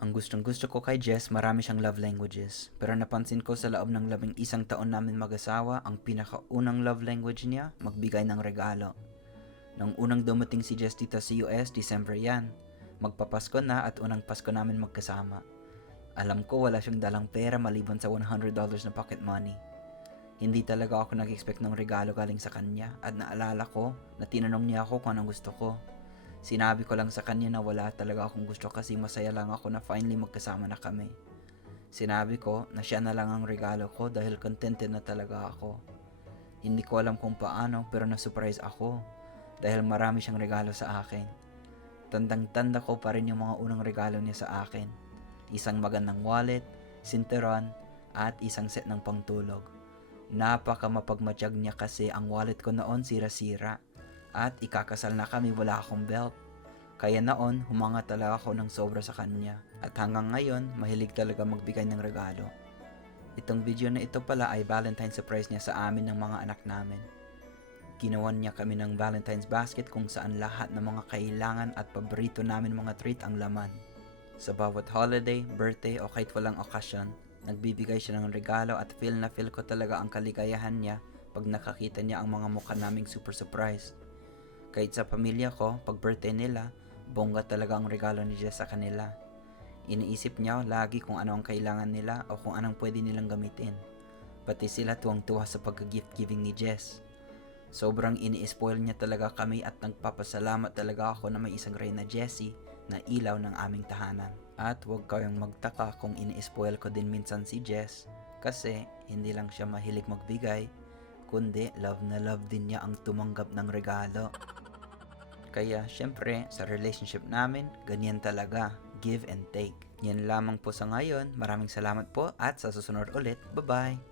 Ang gustong gusto ko kay Jess, marami siyang love languages. Pero napansin ko sa loob ng labing isang taon namin mag-asawa, ang pinakaunang love language niya, magbigay ng regalo. Nung unang dumating si Jess dito sa US, December yan. Magpapasko na at unang Pasko namin magkasama. Alam ko wala siyang dalang pera maliban sa $100 na pocket money. Hindi talaga ako nag-expect ng regalo galing sa kanya at naalala ko na tinanong niya ako kung anong gusto ko. Sinabi ko lang sa kanya na wala talaga akong gusto kasi masaya lang ako na finally magkasama na kami. Sinabi ko na siya na lang ang regalo ko dahil contented na talaga ako. Hindi ko alam kung paano pero na-surprise ako dahil marami siyang regalo sa akin. Tandang-tanda ko pa rin yung mga unang regalo niya sa akin. Isang magandang wallet, sinteron, at isang set ng pangtulog. Napaka mapagmatsyag niya kasi ang wallet ko noon sira-sira at ikakasal na kami wala akong belt. Kaya noon, humanga talaga ako ng sobra sa kanya. At hanggang ngayon, mahilig talaga magbigay ng regalo. Itong video na ito pala ay Valentine's surprise niya sa amin ng mga anak namin. Ginawan niya kami ng Valentine's basket kung saan lahat ng mga kailangan at paborito namin mga treat ang laman. Sa bawat holiday, birthday o kahit walang okasyon, nagbibigay siya ng regalo at feel na feel ko talaga ang kaligayahan niya pag nakakita niya ang mga mukha naming super surprised. Kahit sa pamilya ko, pag birthday nila, bongga talaga ang regalo ni Jess sa kanila. Iniisip niya lagi kung ano ang kailangan nila o kung anong pwede nilang gamitin. Pati sila tuwang-tuwa sa pagka-gift giving ni Jess. Sobrang ini-spoil niya talaga kami at nagpapasalamat talaga ako na may isang Reyna Jessie na ilaw ng aming tahanan. At huwag kayong magtaka kung ini-spoil ko din minsan si Jess kasi hindi lang siya mahilig magbigay kundi love na love din niya ang tumanggap ng regalo. Kaya syempre sa relationship namin, ganyan talaga, give and take. Yan lamang po sa ngayon. Maraming salamat po at sa susunod ulit. Bye-bye!